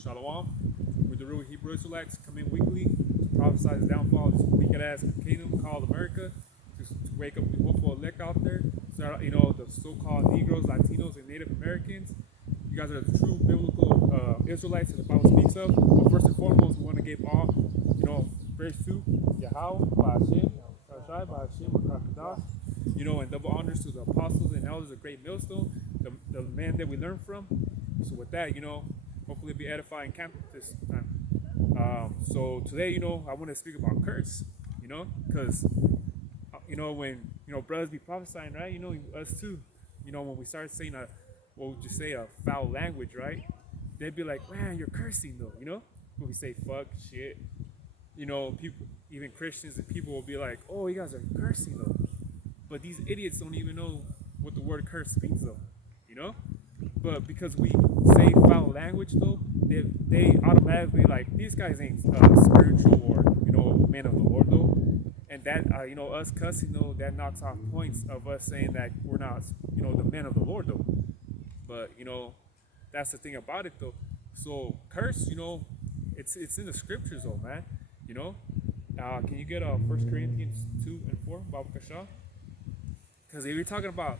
Shalom. We're the real Hebrew Israelites. Come in weekly to prophesy the downfall of this wicked ass kingdom called America. To wake up the willful elect out there. So, the so-called Negroes, Latinos, and Native Americans. You guys are the true biblical Israelites that the Bible speaks of. But first and foremost, we want to give all, praise to Yahweh, Ba'ashem, Kashai, Ba'ashem, Makakadah. And double honors to the apostles and elders of Great Millstone, the man that we learn from. So with that, hopefully it'll be edifying camp this time. So today, I want to speak about curse, because, when, brothers be prophesying, right? Us too, when we start saying what would you say, a foul language, right? They'd be like, man, you're cursing though, When we say fuck, shit, people, even Christians and people will be like, oh, you guys are cursing though. But these idiots don't even know what the word curse means though, But because we say foul language though, they automatically like, these guys ain't spiritual or, men of the Lord though. And that, us cussing though, that knocks off points of us saying that we're not, the men of the Lord though. But, that's the thing about it though. So curse, it's in the scriptures though, man, Can you get 1 Corinthians 2 and 4, Baba Kasha? Because if you're talking about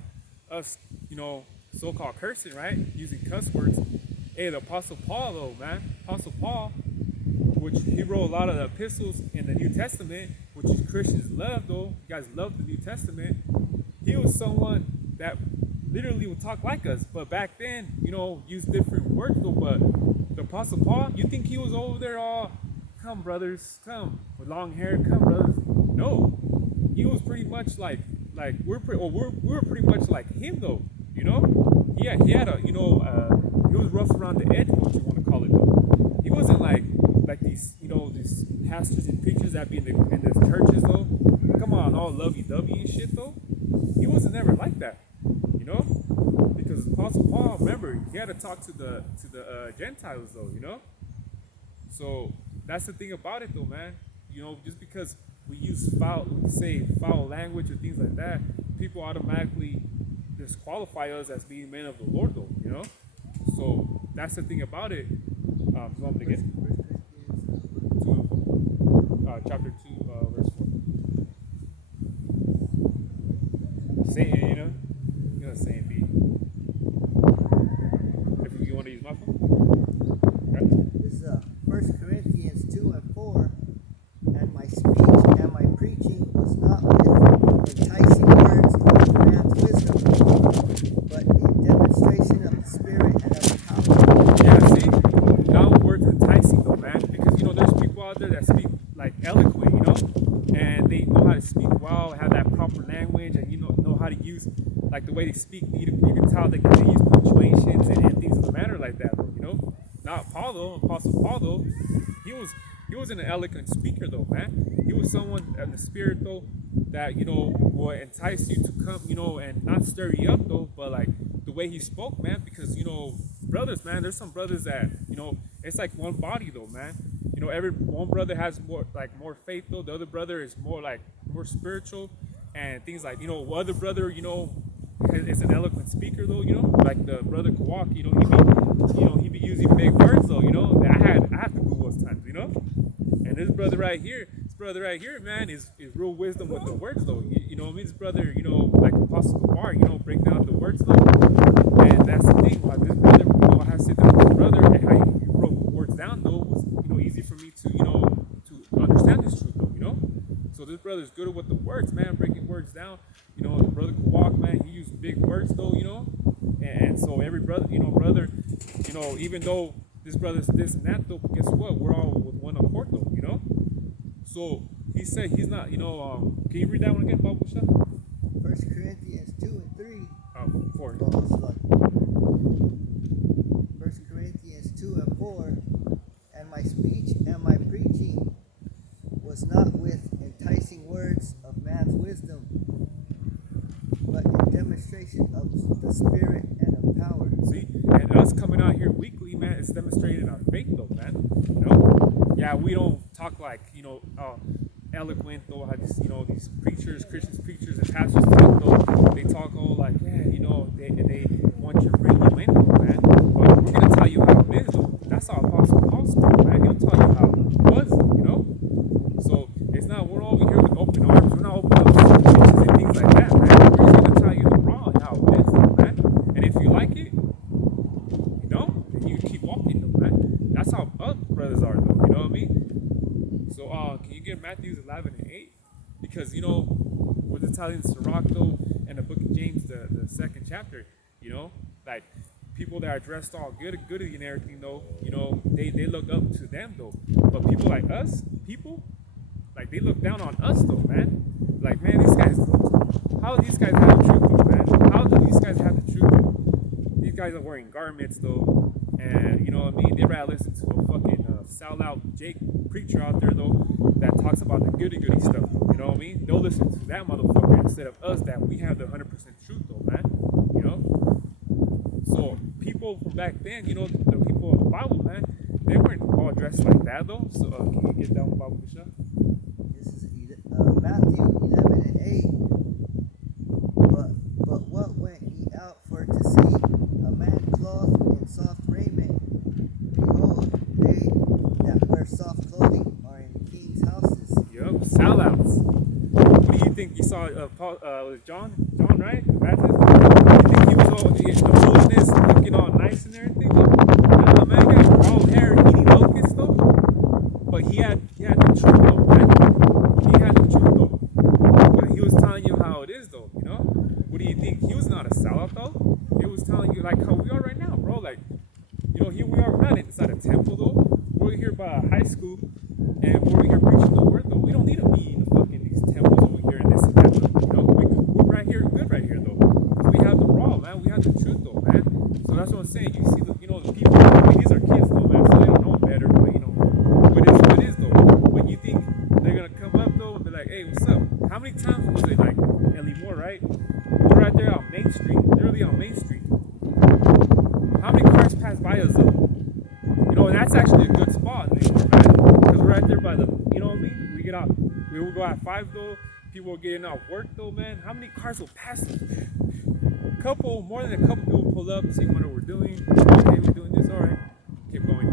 us, so-called cursing, right? Using cuss words. Hey, the Apostle Paul, though, man. Apostle Paul, which he wrote a lot of the epistles in the New Testament, which Christians love, though. You guys love the New Testament. He was someone that literally would talk like us. But back then, used different words, though. But the Apostle Paul, you think he was over there all, come, brothers, come, with long hair, come, brothers. No. He was pretty much like we're pretty much like him though, Yeah, he had he was rough around the edge, what you want to call it though. He wasn't like these, these pastors and preachers that be in the churches though. Come on, all lovey-dovey and shit though. He wasn't ever like that, because Apostle Paul, remember, he had to talk to the Gentiles though, So that's the thing about it though, man. Just because we say foul language or things like that, people automatically disqualify us as being men of the Lord, though, So that's the thing about it. Again, chapter 2, verse 4. Say it, you're gonna say it, B. If you want to use my phone. Okay. This is 1 Corinthians 2 and 4. And my speech and my preaching was not with enticing words of man's wisdom, but in demonstration of the Spirit and of power. Yeah, see, not words enticing though, man, because there's people out there that speak like eloquent, and they know how to speak well, have that proper language, and know how to use like the way they speak. You can tell they use punctuations and things of the matter like that, Not Paul though, Apostle Paul though, he wasn't an eloquent speaker though, man. He was someone in the spirit though that will entice you to come, and not stir you up though, but like the way he spoke, man. Because brothers, man, there's some brothers that it's like one body though, man. Every one brother has more faith though. The other brother is more spiritual and things like other brother is an eloquent speaker though, like the brother Kawak, he be using big words though, I have to Google those times, and this brother right here, man, is real wisdom with the words though, his brother, like Apostle Bar, break down the words though, and that's the thing about this brother, I have to sit down with this brother, and how he wrote words down though was, easy for me to, to understand this truth though, So this brother's good with the words, man, breaking words down. The brother could walk, man, he used big words though, and so every brother, even though this brother's this and that though, guess what? We're all with one accord though, So he said he's not, can you read that one again, Bob? 1 Corinthians 2 and 3. 4. 1 Corinthians 2 and 4. And my speech and my preaching was not with enticing words of man's wisdom, but in demonstration of the Spirit and of power. See, and us coming out here weekly, man, it's demonstrating our faith though, man. Yeah, we don't talk like, eloquent though, how these, these preachers, Christian preachers and pastors talk though. They talk all like, yeah, they want you to bring you in though, man. But we're gonna tell you how it is though. That's how Apostle Matthew 11:8, because what it's telling Sirach though, and the book of James, the second chapter, like people that are dressed all goody and everything though, they look up to them though, but people like us, like they look down on us though, man. Like, man, these guys, how do these guys have the truth though, man? How do these guys have the truth though? These guys are wearing garments though, and you know what I mean? They rather listen to a fucking sell out Jake preacher out there though that talks about the goody stuff though, you know what I mean? They'll listen to that motherfucker instead of us that we have the 100% truth though, man. So people from back then, the people of the Bible, man, they weren't all dressed like that though. So can you get down with Bible Bishop? This is Matthew 11:8. But what went ye out for to see? A man clothed in soft raiment. Behold, they that wear soft clothing are in kings' houses. Yup, sellouts. What do you think you saw? Was John, right? The Baptist. You think he was all in the wilderness, looking all nice and everything? Nah, man, he got brown hair, eating locusts though. But he had the truth though, man. He had the truth though. But he was telling you how it is though. What do you think? He was not a sellout though. He was telling you like how we are right now, bro. Like, here we are. We're not inside a temple though. We're here by a high school, and we're here preaching the word though. We don't need to be in these temples over here and this and that. We're right here, good right here though. We have the raw, man. We have the truth though, man. So that's what I'm saying. You see the people. I mean, these are kids though, man. So they don't know better, but what it is though. But you think they're gonna come up though and be like, hey, what's up? How many times was it like in Limor, right? We're right there on Main Street, literally on Main Street. How many cars pass by us though? And that's actually a good spot in Limor, man. Because we're right there by the, you know what I mean? We get out, we will go at 5 though. People are getting out work though, man. How many cars will pass us? More than a couple people pull up, see what we're doing. Okay, we're doing this, all right. Keep going.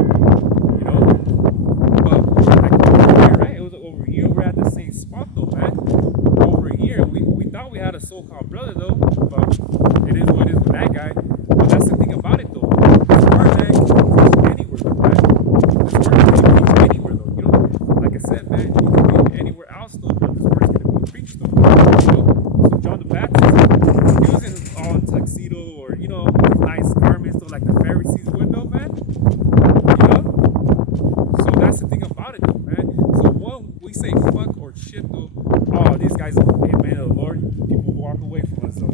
But like over here, right? It was over here. We're at the same spot though, man. Over here, we thought we had a so-called brother though, but it is what it is with that guy. But that's the thing about it though. This word, man, can be anywhere though, man. This word can be anywhere though. Like I said, man, you can be anywhere else though, but this word is gonna be preached though. So John the Baptist, he was in all tuxedo or nice garments though, like the Pharisees would though, man. So that's the thing about it though, man. So when we say fuck or shit though, oh, these guys, amen of the Lord, people walk away from us though,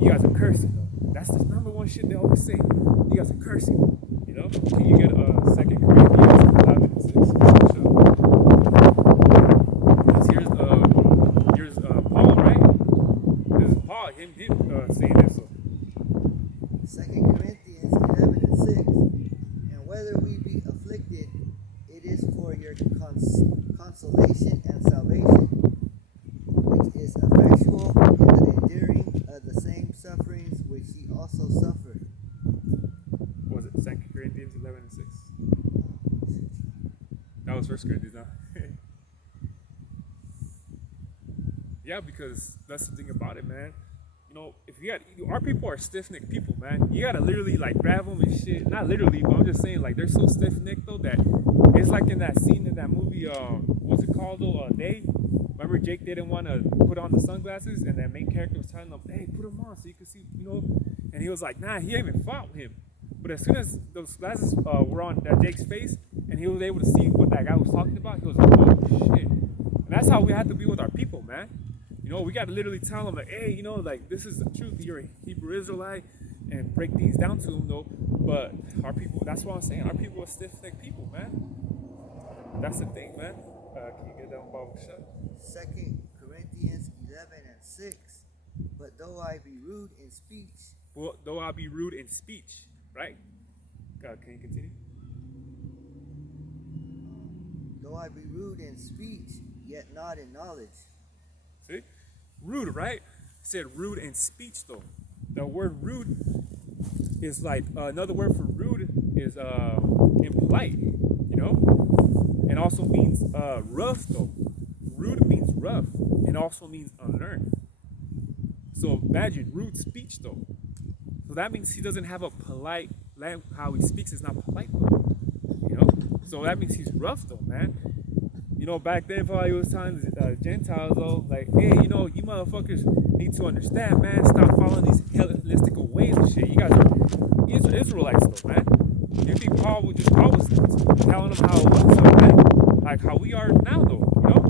you guys are cursing though. That's the number one shit they always say. You guys are cursing, Can you get 2 Corinthians 11:6? Here's Paul, right? This is Paul, him saying this. So. 2 Corinthians 11:6. And whether we be afflicted, it is for your consolation and salvation, which is effectual in the enduring of the same sufferings which ye also suffered. Was it 2 Corinthians 11:6? That was 1 Corinthians now. Yeah, because that's the thing about it, man. If you got, our people are stiff-necked people, man. You gotta literally like grab them and shit. Not literally, but I'm just saying, like, they're so stiff-necked though that it's like in that scene in that movie. What's it called though? Day. Remember, Jake didn't want to put on the sunglasses, and that main character was telling him, "Hey, put them on so you can see," And he was like, "Nah, he ain't even fought with him." But as soon as those glasses were on Jake's face, and he was able to see what that guy was talking about, he was like, "Oh shit!" And that's how we have to be with our people, man. We got to literally tell them, like, hey, like, this is the truth. You're a Hebrew Israelite, and break things down to them, though. But our people, that's what I'm saying. Our people are stiff-necked people, man. That's the thing, man. Can you get that Bible shut? 2 Corinthians 11:6. But though I be rude in speech. Well, though I be rude in speech, right? God, can you continue? Though I be rude in speech, yet not in knowledge. See? Rude, right? It said rude in speech, though. The word rude is like, another word for rude is impolite, and also means rough, though. Rude means rough, and also means unlearned. So imagine rude speech, though. So that means he doesn't have a polite, how he speaks is not polite, though. So that means he's rough, though, man. You know, back then probably it was telling the Gentiles though, like, hey, you know, you motherfuckers need to understand, man. Stop following these Hellenistic ways and shit. You guys are Israelites though, man. You think Paul was telling them how it was, though, man? Like how we are now though, you know?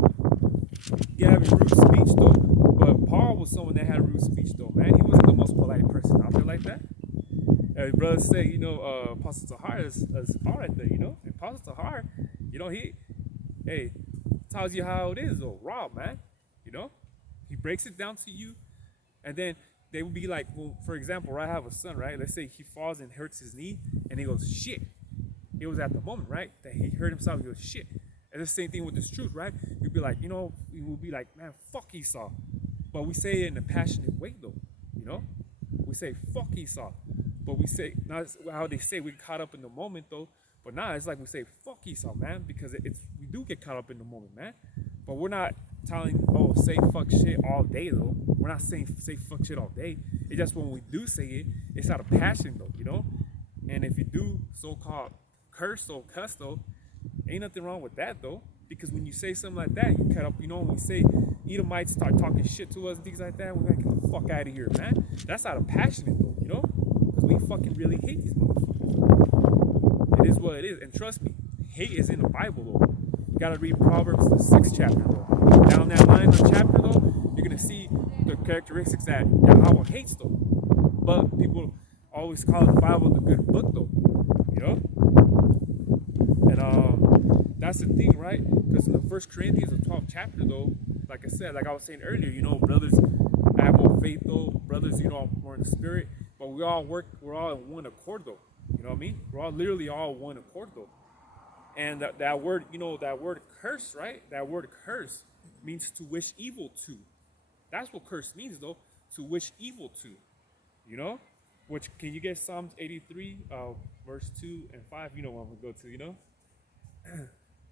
You have a rude speech though, but Paul was someone that had a rude speech though, man. He wasn't the most polite person out there like that. Brothers say, you know, Apostle Tahar is Paul right there, you know? And Apostle Tahar, you know, hey, tells you how it is though, raw, man. You know? He breaks it down to you, and then they would be like, well, for example, right, I have a son, right? Let's say he falls and hurts his knee, and he goes, shit. It was at the moment, right, that he hurt himself, he goes, shit. And the same thing with this truth, right? He'd be like, you know, we will be like, man, fuck Esau. But we say it in a passionate way though, you know? We say, fuck Esau. But we say, not how they say we caught up in the moment though, but now it's like we say, fuck Esau, man, because we do get caught up in the moment, man. But we're not telling, oh, say fuck shit all day though. We're not saying say fuck shit all day. It's just when we do say it, it's out of passion though, you know? And if you do so-called curse or cuss though, ain't nothing wrong with that though. Because when you say something like that, you cut up, you know, when we say Edomites start talking shit to us and things like that, we're like, get the fuck out of here, man. That's out of passion though, you know? Because we fucking really hate these motherfuckers. It is what it is. And trust me, hate is in the Bible though. You gotta read Proverbs, the 6th chapter though. Down that line of chapter though, you're gonna see the characteristics that Yahweh hates though. But people always call the Bible the good book though, you know? And that's the thing, right? Because in the 1 Corinthians, the 12th chapter though, like I said, like I was saying earlier, you know, brothers have more faith though, brothers, you know, are more in the spirit, but we're all in one accord though. You know what I mean? We're all literally all one accord though. And that word, you know, that word curse, right? That word curse means to wish evil to. That's what curse means though, to wish evil to. You know? Which, can you get Psalms 83, verse 2 and 5? You know what I'm going to go to, you know?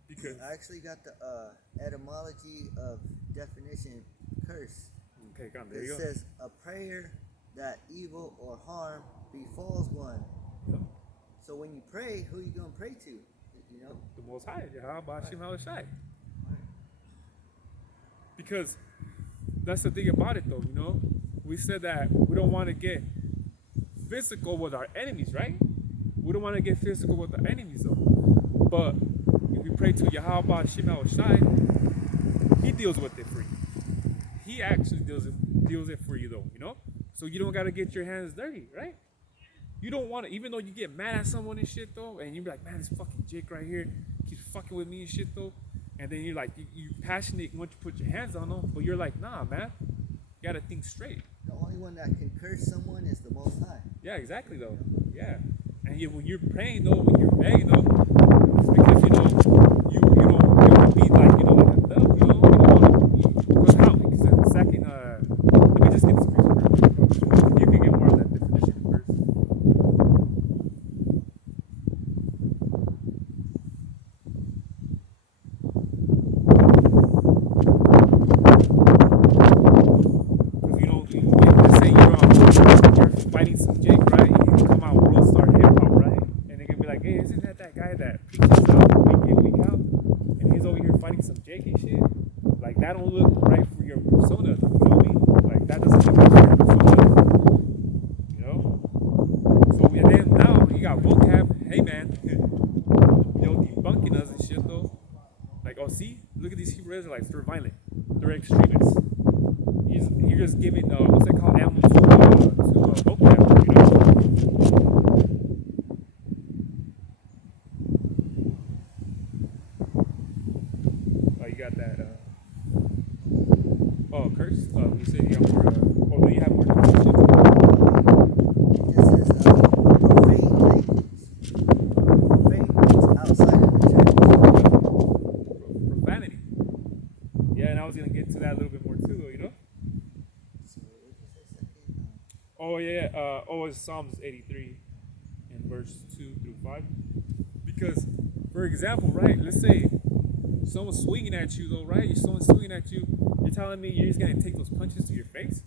Because I actually got the etymology of definition curse. Okay, come on, there you go. It says a prayer that evil or harm befalls one. Yep. So when you pray, who are you going to pray to? You know? The Most High. Right. Because that's the thing about it though, you know? We said that we don't want to get physical with our enemies, right? We don't want to get physical with our enemies though. But if you pray to Yahweh Shai, he deals with it for you. He actually deals it for you though, you know? So you don't gotta get your hands dirty, right? You don't want to, even though you get mad at someone and shit though, and you be like, man, this fucking Jake right here keeps fucking with me and shit though, and then you're like, you passionate once you put your hands on them, but you're like, nah, man, you gotta think straight. The only one that can curse someone is the Most High. Yeah, exactly though. Yeah, and when you're praying though, when you're begging though, it's because you don't want to be like like a thug, you don't want to be. Because how? Because in the second, let me just get this picture real quick. You can get more of that definition first. Let's say you're fighting some Jake, right? You come out World Star Hip Hop, right? And they can be like, hey, isn't that guy that preaches out week in, week out? And he's over here fighting some Jake and shit. Like, that don't look right for your persona, you know what I mean? Like, that doesn't look right for your persona, you know? So, and then now you got vocab, hey man, debunking us and shit though. Like, oh, see? Look at these Hebrew Israelites, they're violent. They're extremists. You're just giving, what's it called, ammo to vocab, you know? Oh, you got that, curse? You said you got more, do you have more definition? It says profane language. Profane means outside of the church. Profanity. Yeah, and I was going to get to that a little bit more too, though, you know? Oh yeah, it's Psalms 83 and verse 2 through 5. Because, for example, right, let's say someone's swinging at you though, right? Someone's swinging at you, you're telling me you're just gonna take those punches to your face?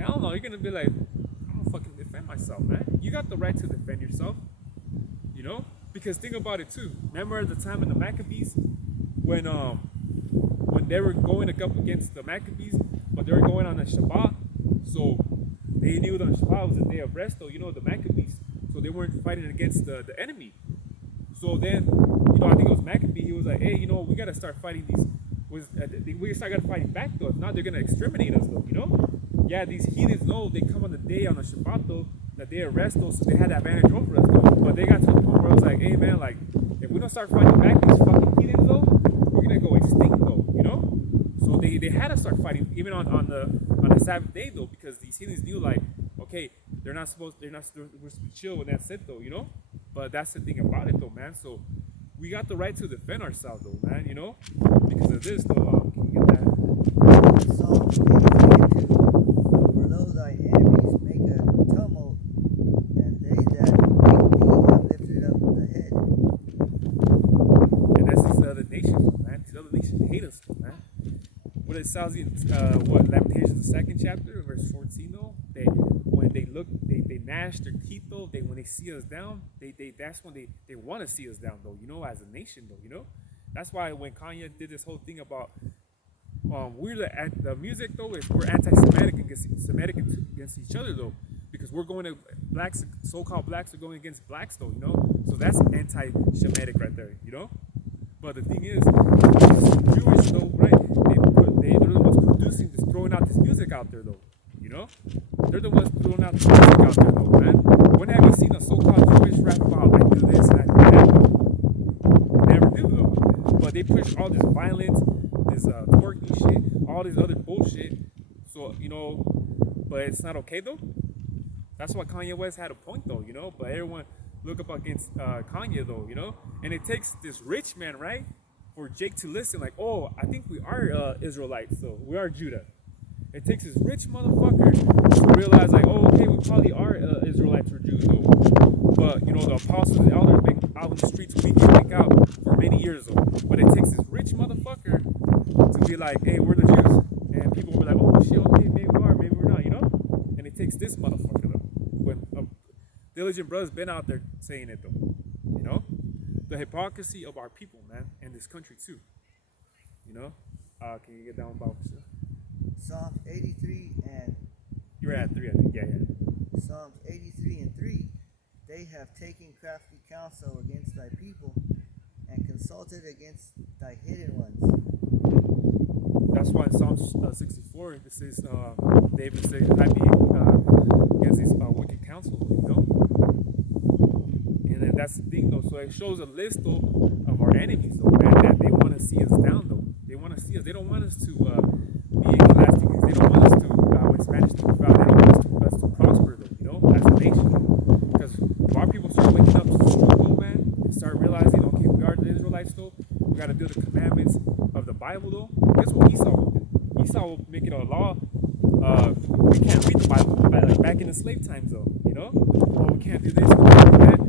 Hell no, you're gonna be like, I'm gonna fucking defend myself, man. You got the right to defend yourself, you know? Because think about it too. Remember the time in the Maccabees when they were going up against the Maccabees, but they were going on a Shabbat, so they knew that Shabbat was a day of rest, though, the Maccabees, so they weren't fighting against the enemy. So then, I think it was Maccabee. He was like, "Hey, we gotta start fighting these. We gotta fighting back though. If not, they're gonna exterminate us though. Yeah, these heathens know they come on the day on the Shabbat though, that they arrest us, so they had the advantage over us though. But they got to the point where I was like, hey man, like if we don't start fighting back these fucking heathens though, we're gonna go extinct though. So they had to start fighting even on the Sabbath day though, because these heathens knew like, okay, we're supposed to chill when that's it though. But that's the thing about it though, man. So we got the right to defend ourselves though, man, because of this though. Can you get that? Psalm 83:2. For lo thy enemies make a tumult, and they that hate thee have lifted up the head. And that's these other nations, man. These other nations hate us though, man. What it says in Lamentations, the 2nd chapter, verse 14 though, when they look, they gnash their teeth though. When they see us down, that's when they want to see us down though. As a nation though. That's why when Kanye did this whole thing about we're the music though is we're anti-Semitic against each other though, because we're going to blacks, so-called blacks are going against blacks though. So that's anti-Semitic right there. But the thing is, Jewish though, right? They're the ones producing this, throwing out this music out there though. They're the ones throwing out the music out there though, man. When have you seen a so-called Jewish rap about I do this and I do that? Never do though. But they push all this violence, this twerking shit, all this other bullshit. So but it's not okay though. That's why Kanye West had a point though, But everyone look up against Kanye though, And it takes this rich man, right, for Jake to listen like, oh, I think we are Israelites, so we are Judah. It takes this rich motherfucker to realize like, oh, okay, we probably are Israelites or Jews though. But the apostles and elders been out in the streets week in, week out for many years though. But it takes this rich motherfucker to be like, hey, we're the Jews, and people will be like, oh shit, okay, maybe we are, maybe we're not, And it takes this motherfucker though. When diligent brothers been out there saying it though, the hypocrisy of our people, man, and this country too. Can you get that one, Bob? Psalms 83 and You're at 3, I think. Yeah. Psalms 83:3. They have taken crafty counsel against thy people, and consulted against thy hidden ones. That's why in Psalms 64 it says David says, "I be against these wicked counsel," And then that's the thing though. So it shows a list though of our enemies though, man, that they want to see us down though. They want to see us. They don't want us to be ecclesiastic. They don't want us to, in Spanish, to proud. They don't want us to prosper though, as a nation. Because if our people start waking up to the truth though, man, and start realizing, okay, we are the Israelites though, we got to do the commandments of the Bible though. Guess what Esau will do? Esau will make it a law. We can't read the Bible like back in the slave times though, Oh, we can't do this, we can't do that,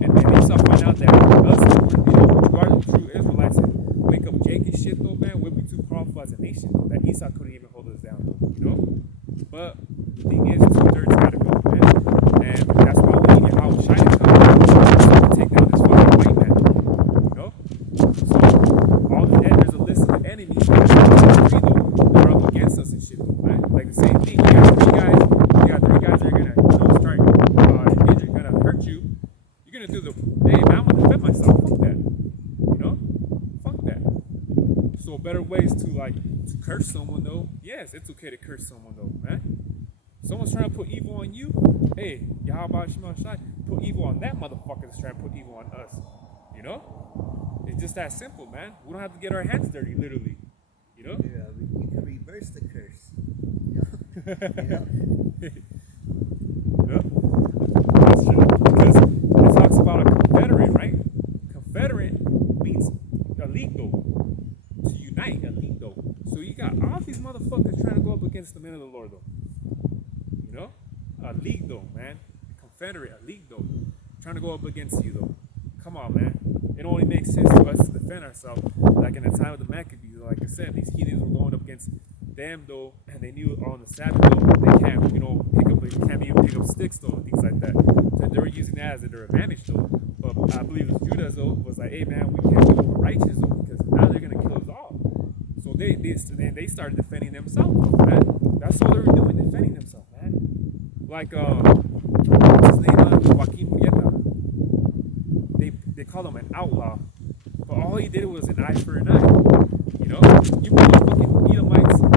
And then Esau find out that us, we are the true Israelites, and wake up Jake and shit though, man. We'll be too powerful as a nation though, that Esau couldn't even hold us down, But the thing is, 2/3 gotta go, man. And that's why we need how China to take down this fucking white man, So all there's a list of enemies that are up against us and shit though, man. Like the same thing, you got three guys that are gonna start gonna hurt you. You're gonna do the, hey man, I'm gonna defend myself. Fuck that. Fuck that. So better ways to curse someone though. Yes, it's okay to curse someone though, man. Someone's trying to put evil on you. Hey, Yahweh Shema Shai, put evil on that motherfucker that's trying to put evil on us. It's just that simple, man. We don't have to get our hands dirty, literally. Yeah, you can reverse the curse. That's true. Because it talks about a confederate, right? Confederate means illegal. To unite, illegal. So you got all these motherfuckers trying to go up against the men of the Lord, though. A league, though, man. Confederate, a league, though. Trying to go up against you, though. Come on, man. It only makes sense to us to defend ourselves. Like in the time of the Maccabees, like I said, these heathens were going up against them, though, and they knew on the Sabbath, though, they can't, can't even pick up sticks, though, and things like that. So they were using that as their advantage, though. But I believe it was Judah, though, was like, hey, man, we can't be more righteous, though, because they're gonna kill us all. So they started defending themselves, man. That's all they were doing, defending themselves, man. Like what's his name? Joaquin Murrieta. They called him an outlaw, but all he did was an eye for an eye. You know, you fucking Edomites, you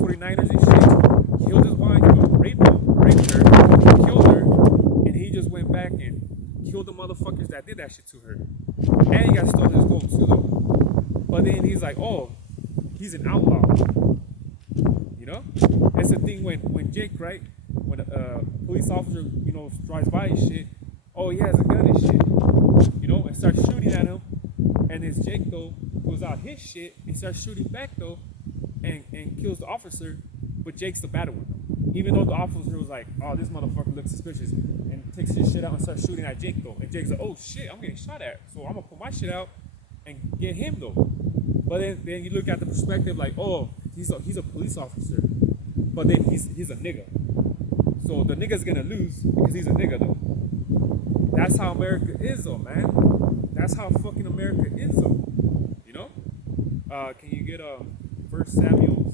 49ers and shit, killed his wife, raped her, killed her, and he just went back and killed the motherfuckers that did that shit to her. And he got stolen his gold too, though. But then he's like, oh, he's an outlaw. You know? That's the thing when Jake, right? When a police officer, you know, drives by and shit, oh, he has a gun and shit. You know, and starts shooting at him. And this Jake, though, goes out his shit and starts shooting back, though, and kills the officer. But Jake's the bad one. Even though the officer was like, oh, this motherfucker looks suspicious, and takes his shit out and starts shooting at Jake, though. And Jake's like, oh, shit, I'm getting shot at. So I'm going to pull my shit out and get him, though. But then you look at the perspective like, oh, he's a police officer. But then he's a nigga. So the nigga's going to lose because he's a nigga, though. That's how America is, though, man. That's how fucking America is, though. You know? Can you get 1 Samuel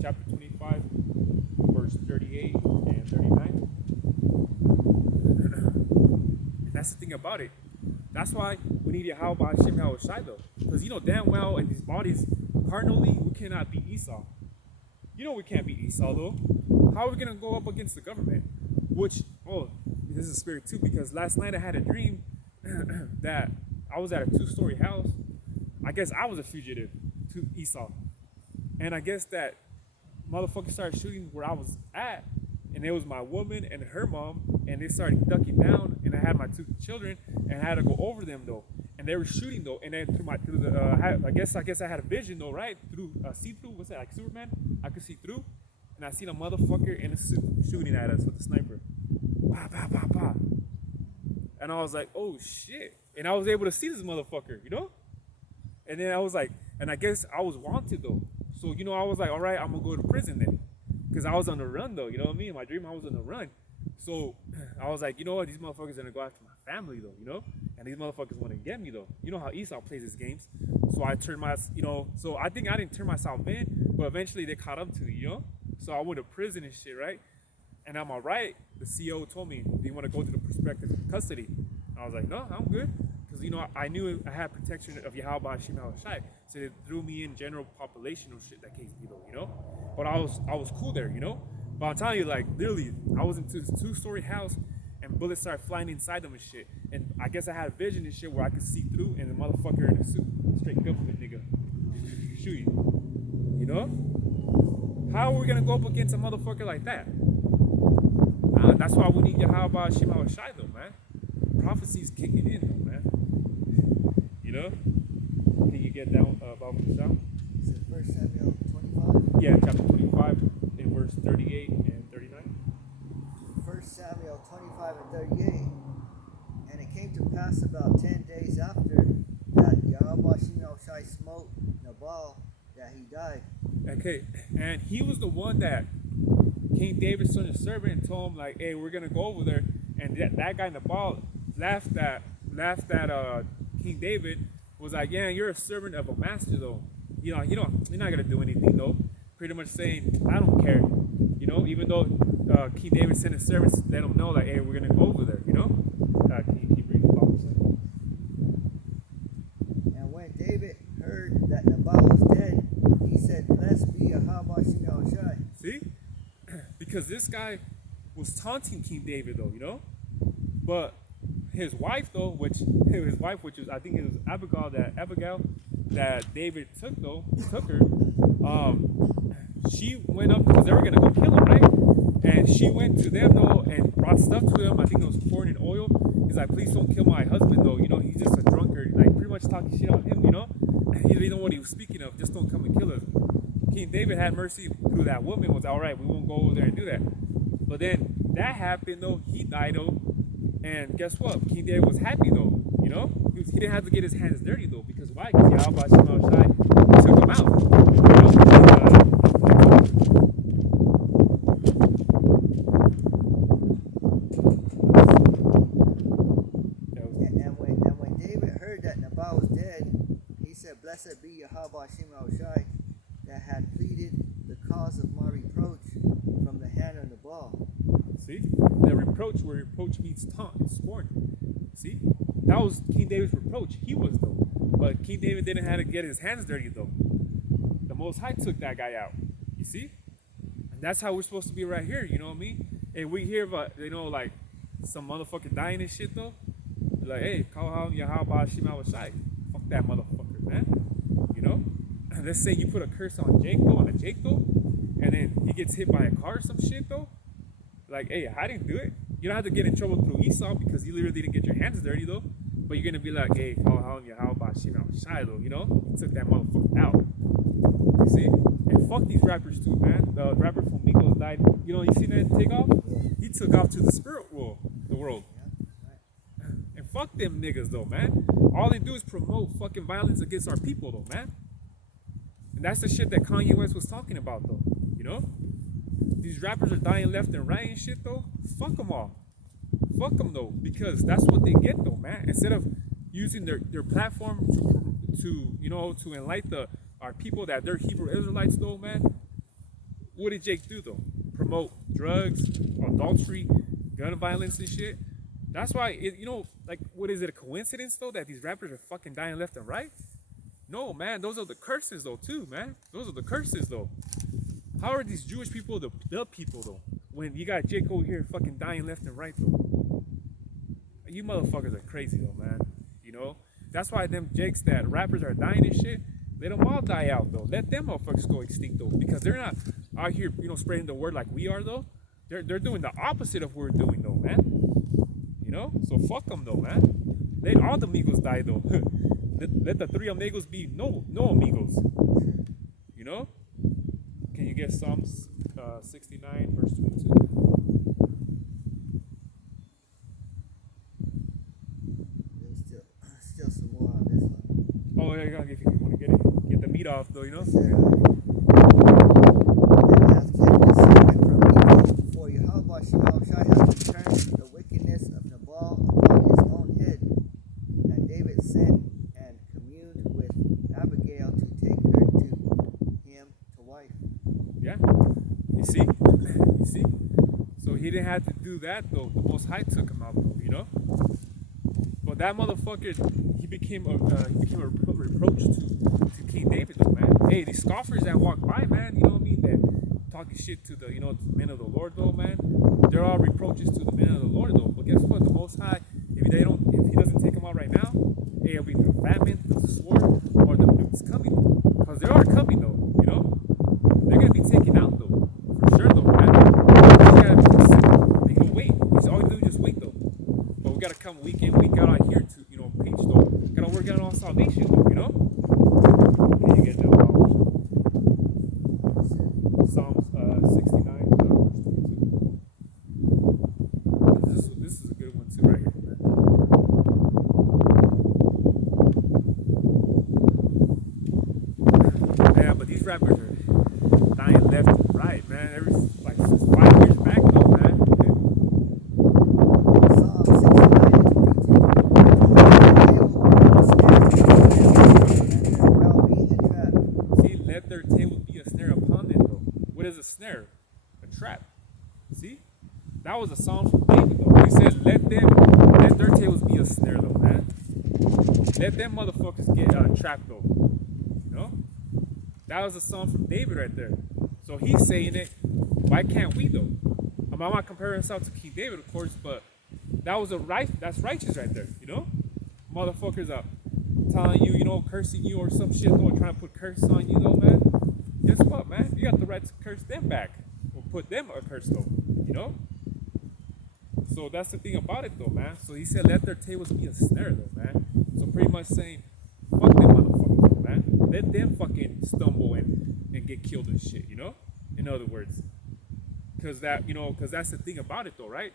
chapter 25, verse 38 and 39? And that's the thing about it. That's why we need Yahweh Hashem Yahushai, though. Because you know damn well in these bodies, carnally, we cannot beat Esau. You know we can't beat Esau, though. How are we going to go up against the government? Which, oh, this is a spirit too, because last night I had a dream that I was at a 2-story house. I guess I was a fugitive to Esau. And I guess that motherfucker started shooting where I was at. And it was my woman and her mom. And they started ducking down. And I had my 2 children. And I had to go over them, though. And they were shooting, though. And then through the I guess I had a vision, though, right? Through see-through. What's that, like Superman? I could see through. And I seen a motherfucker in a suit shooting at us with a sniper. Bah, bah, bah, bah. And I was like, oh shit. And I was able to see this motherfucker, you know? And then I was like, and I guess I was wanted, though. So, you know, I was like, all right, I'm going to go to prison then. Because I was on the run, though. You know what I mean? In my dream, I was on the run. So I was like, you know what? These motherfuckers are going to go after my family, though, you know? And these motherfuckers want to get me, though. You know how Esau plays his games. So I turned my, you know, so I think I didn't turn myself in, but eventually they caught up to me, you know? So I went to prison and shit, right? And on my right, the CO told me, do you want to go to the prospective custody? I was like, no, I'm good. Because, you know, I knew I had protection of Yahweh Hashem Yahushai. So they threw me in general populational shit that case, you know? But I was cool there, you know? But I'm telling you, like, literally, I was into this 2-story house and bullets started flying inside them and shit. And I guess I had a vision and shit where I could see through and the motherfucker in a suit, straight government nigga, shooting. You know? How are we gonna go up against a motherfucker like that? That's why we need Yahweh Hashem Yahushai, though, man. Prophecy's kicking in, though, man. You know? Can you get down about Michelle? Is it 1 Samuel 25? Yeah, chapter 25, in verse 38 and 39. 1 Samuel 25 and 38. And it came to pass about 10 days after that Yahweh Hashem Yahushai smote Nabal, that he died. Okay, and he was the one that King David sent his servant and told him, like, hey, we're gonna go over there. And that guy Nabal laughed at King David, was like, yeah, you're a servant of a master, though. You know, you're not gonna do anything, though. Pretty much saying, I don't care. You know, even though King David sent his servants, let him know, like, hey, we're gonna go over there. You know. Can you keep reading the Bible? And when David heard that Nabal was dead, he said, blessed be Yahweh Hashem Yahushai. See? Because this guy was taunting King David, though, you know? But his wife, though, which was, I think it was Abigail that David took her, she went up because they were going to go kill him, right? And she went to them, though, and brought stuff to them. I think it was corn and oil. He's like, please don't kill my husband, though. You know, he's just a drunkard. Like, pretty much talking shit on him, you know? And he didn't know what he was speaking of. Just don't come and kill us. King David had mercy through that woman, was all right, we won't go over there and do that. But then that happened, though. He died, though. And guess what? King David was happy, though. You know? He didn't have to get his hands dirty, though. Because why? Because Yahweh Hashem Yahushai took him out. You know? And when David heard that Nabal was dead, he said, blessed be Yahweh Shema Shai, that had pleaded the cause of my reproach from the hand of the ball. See? That reproach where reproach means taunt and scorn. See? That was King David's reproach. He was though. But King David didn't have to get his hands dirty though. The Most High took that guy out. You see? And that's how we're supposed to be right here, you know what I mean? And we hear about, like some motherfucker dying and shit though. Like, hey, call out Yahweh Shema Shai. Fuck that motherfucker, man. You know? And let's say you put a curse on Jake though, and then he gets hit by a car or some shit though. Like, hey, I didn't do it. You don't have to get in trouble through Esau because you literally didn't get your hands dirty though. But you're gonna be like, hey, call out Yahweh Shema Shai though, you know? You took that motherfucker out. You see? And fuck these rappers too, man. The rapper from Migos died. You know, you seen that take off? He took off to the spirit world, And fuck them niggas though, man. All they do is promote fucking violence against our people though, man. And that's the shit that Kanye West was talking about though, you know? These rappers are dying left and right and shit though. Fuck them all. Fuck them though, because that's what they get though, man. Instead of using their platform to enlighten our people that they're Hebrew Israelites though, man. What did Jake do though? Promote drugs, adultery, gun violence and shit. That's why, what is it, a coincidence though that these rappers are fucking dying left and right? No, man, those are the curses though too, man. Those are the curses though. How are these Jewish people the people though? When you got Jake over here fucking dying left and right though. You motherfuckers are crazy though, man. You know? That's why them Jakes that rappers are dying and shit, let them all die out though. Let them motherfuckers go extinct though. Because they're not out here, spreading the word like we are though. They're doing the opposite of what we're doing though, man. You know? So fuck them though, man. Let all the amigos die though. let the three amigos be no amigos. You know? Can you get Psalms 69 verse 22? There's still some more on this one. Oh yeah, if you want to get the meat off though, you know? And hath kept his servant from evil, for Yahweh Shema Shai hath returned the wickedness of Nabal upon his own head. And David sent and communed with Abigail to take her to him to wife. Yeah. You see? So he didn't have to do that though. The Most High took him out though, you know? But that motherfucker, he became a reproach to King David though, man. Hey, these scoffers that walk by, man, you know what I mean? That talking shit to the, to the men of the Lord though, man. They're all reproaches to the men of the Lord though. But guess what? The Most High, if he doesn't take them out right now, hey, it'll be through famine, through the sword, or the nukes coming. Because they are coming though, you know? They're gonna be taken out though, for sure though, man. We gotta wait. All we do is just wait though. But we gotta come week in, week out here to, preach though. Gotta work out on salvation though, you know. Can you get that? Psalms 69, verse 22. This is a good one too, right here, man. Yeah, but these rappers are dying left and right, man. Since 5 years back though, man. Psalm 69 and 22. See, let their tables be a snare upon them though. What is a snare? A trap. See? That was a psalm from David though. He said, let their tables be a snare though, man. Let them motherfuckers get trapped though. You know? That was a psalm from David right there. So he's saying it. Why can't we though? I'm not comparing himself to King David, of course, but that's righteous right there, you know? Motherfuckers are telling you, cursing you or some shit though, trying to put curse on you though, man. Guess what, man? You got the right to curse them back. Or put them a curse though, you know? So that's the thing about it though, man. So he said, let their tables be a snare though, man. So pretty much saying, fuck them motherfuckers though, man. Let them fucking stumble and get killed and shit, you know? In other words. Because that's the thing about it though, right?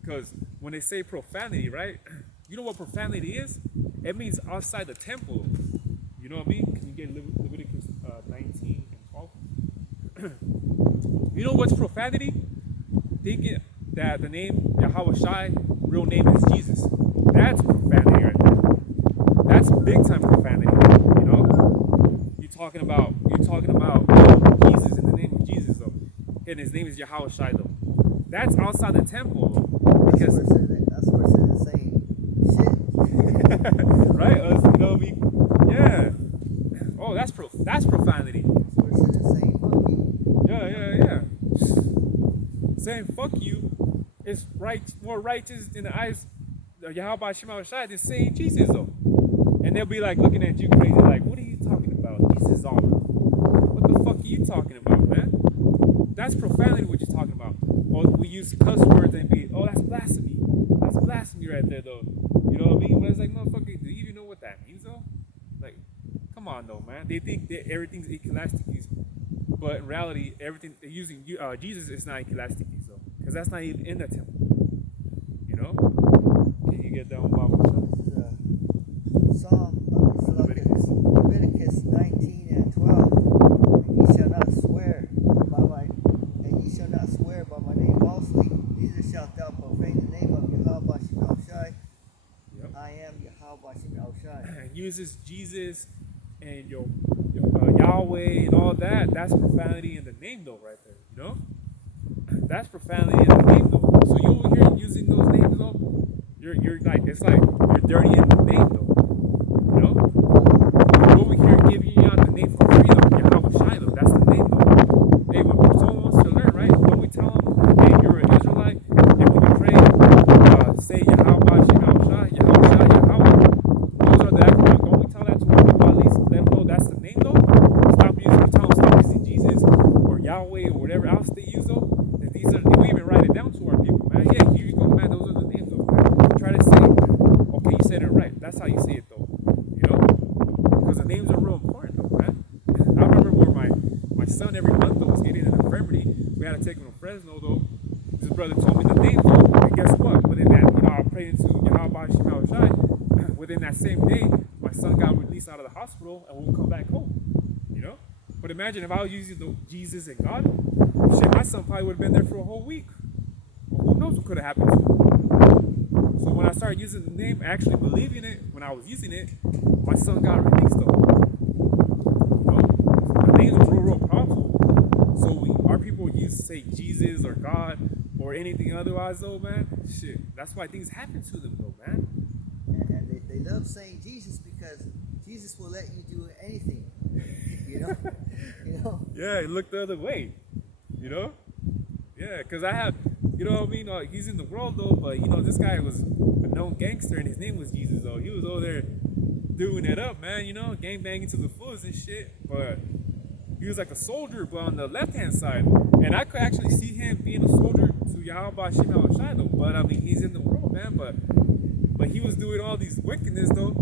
Because when they say profanity, right? You know what profanity is? It means outside the temple. You know what I mean? Can you get Leviticus 19 and 12? You know what's profanity? Thinking that the name Yahweh Shai, real name is Jesus. That's profanity right there. That's big time profanity, you know? is Yahweh Shiloh. That's outside the temple. That's Because where it says it. That's where it says the same shit. right? You know what I mean? Yeah. Oh, that's profanity. That's where it says the same. Fuck you. Yeah. Saying fuck you is more righteous in the eyes of Yahweh Shema Shai than saying Jesus though. And they'll be like looking at you crazy, like, what are you talking about? Jesus on. What the fuck are you talking about, man? That's profanity what you're talking about. Or we use cuss words and be, oh, that's blasphemy. That's blasphemy right there though. You know what I mean? But it's like, motherfucker, do you even know what that means though? Like, come on though, man. They think that everything's ecclesiastes, but in reality, everything they're using Jesus is not ecclesiastes though, because that's not even in the temple. You know? Can you get that one, Bible? Psalm Leviticus 19 and 12. And ye shall not swear by my name falsely, neither shalt thou profane the name of Yahweh Shema Shai. Yep. I am Yahweh Shema Shai. And uses Jesus and your Yahweh and all that. That's profanity in the name though, right there. You know? That's profanity in the name though. So you over here using those names though, you're like, it's like you're dirty in the name though. You know? You're over here giving you out the name for free though. Yahweh Shiloh. That's the name though. Hey, when someone wants to learn, right? Don't we tell them, hey, you're an Israelite, and when you pray, say Yahweh Shema Shai, Yahweh Shai, Yahweh. Those are the acronyms. Don't we tell that to our people at least? Let them know that's the name though. Stop using Jesus or Yahweh or whatever else they use though. That these are, we even write it down to our people, man. Yeah, here you go, man. Those are the names though, man. Try to say it. Okay, you said it right. That's how you say it though. You know? Because the names are real important though, man. I remember where my son every month though was getting an infirmity. We had to take him to Fresno though. His brother told me the name though. And guess what? Within that, I prayed into Yahweh Shema Shai. Within that same day, my son got released out of the hospital and we'll come back home. You know? But imagine if I was using the Jesus and God, shit, my son probably would have been there for a whole week. Well, who knows what could have happened to him? So when I started using the name, actually believing it, when I was using it, my son got released though. You know? The names are real powerful. So our people say Jesus or God or anything otherwise though, man. Shit, that's why things happen to them though, man. And they love saying Jesus because Jesus will let you do anything. You know? You know? Yeah, he looked the other way. You know? Yeah, because I have, you know what I mean? He's in the world though, but you know, this guy was a known gangster and his name was Jesus though. He was over there doing it up, man, you know, gang banging to the fullest and shit. But he was like a soldier, but on the left hand side. And I could actually see him being a soldier to Yahweh Shema Shai though. But I mean, he's in the world, man. But he was doing all these wickedness though.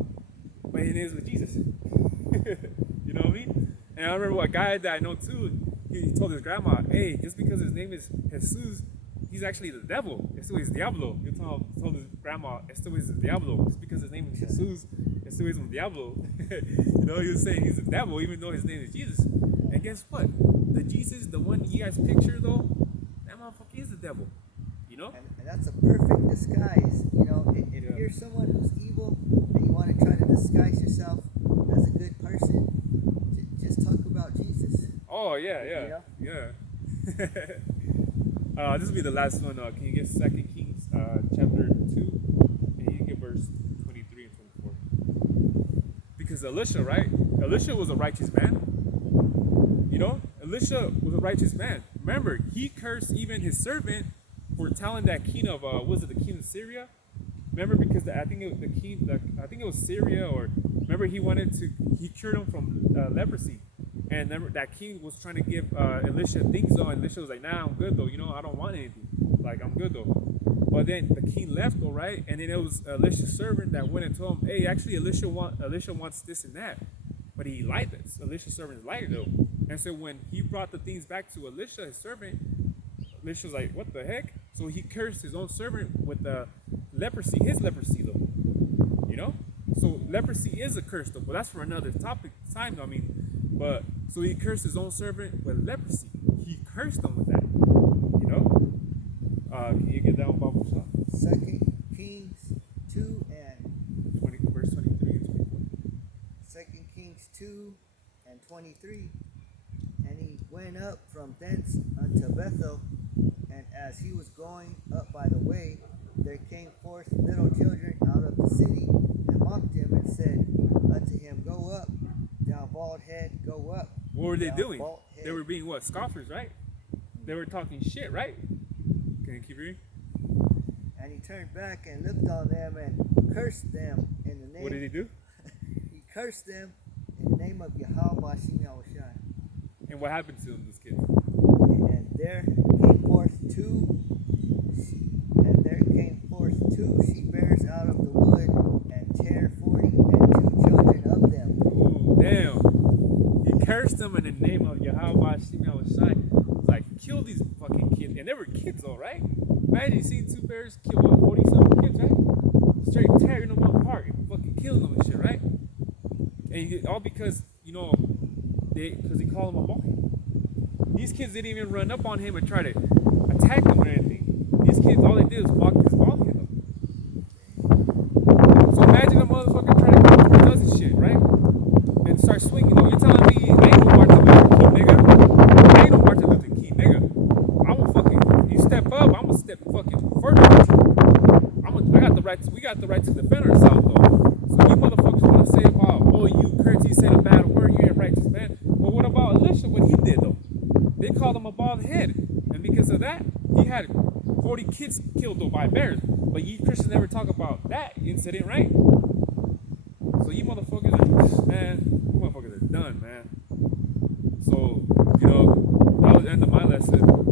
But his name is with Jesus. You know what I mean? And I remember a guy that I know too, he told his grandma, hey, just because his name is Jesus, he's actually the devil. Esto es Diablo. He told his grandma, Esto es Diablo. Just because his name is Jesus, Esto es un Diablo. You know, he was saying he's a devil even though his name is Jesus. And guess what? The Jesus, the one you guys picture though, that motherfucker is the devil. You know? And that's a perfect disguise. You know, if you're someone who's evil and you want to try to disguise yourself as a good person, just talk about Jesus. Oh yeah. This will be the last one. Can you get 2 Kings chapter 2? And you can get verse 23 and 24. Because Elisha, right? Elisha was a righteous man. You know? Elisha was a righteous man. Remember, he cursed even his servant for telling that king of, was it the king of Syria? Remember, because I think it was Syria, or remember he cured him from leprosy. And remember, that king was trying to give Elisha things though, and Elisha was like, nah, I'm good though, you know, I don't want anything. Like, I'm good though. But then the king left though, right? And then it was Elisha's servant that went and told him, hey, actually Elisha wants this and that. But he lied this. Elisha's servant lied though. And so when he brought the things back to Elisha, his servant, Elisha was like, what the heck? So he cursed his own servant with the leprosy, his leprosy though. You know? So leprosy is a curse though, but that's for another time though, I mean. But so he cursed his own servant with leprosy. He cursed him with that. You know? Can you get that one, Bible shop? 2 Kings 2 and verse 23 and 24. 2 Kings 2 and 23. And he went up from thence unto Bethel, and as he was going up by the way, there came forth little children out of the city, and mocked him, and said unto him, Go up, thou bald head, go up. What were they thou doing? bald head." They were being what? Scoffers, right? They were talking shit, right? Can you keep reading? And he turned back and looked on them and cursed them in the name. What did he do? He cursed them in the name of Yahweh Bashim Yahushai. And what happened to them, those kids? And there came forth two she-bears out of the wood, and tear 42 children of them. Ooh, damn. He cursed them in the name of Yahweh Shai. Like, kill these fucking kids. And they were kids, though, right? Imagine seeing two bears kill, what, 40-something kids, right? Straight tearing them apart and fucking killing them and shit, right? And all because, you know, because he called them a boy. These kids didn't even run up on him and try to attack him or anything. These kids, all they did was walk his ball head up. So imagine a motherfucker trying to come towards us and shit, right? And start swinging. You know, you're telling me I ain't no Martin Luther King, nigga? I ain't no Martin Luther King, nigga. I will fucking, you step up, I'm gonna step fucking further. I got the right, we got the right to defend ourselves, though. So you motherfuckers want to say about, oh, you Curtis said a bad word, you ain't righteous, man. But what about Elisha, what he did, though? They called him a bald head. And because of that, he had 40 kids killed, though, by bears. But you Christians never talk about that incident, right? So you motherfuckers are, man, you motherfuckers are done, man. So, you know, that was the end of my lesson.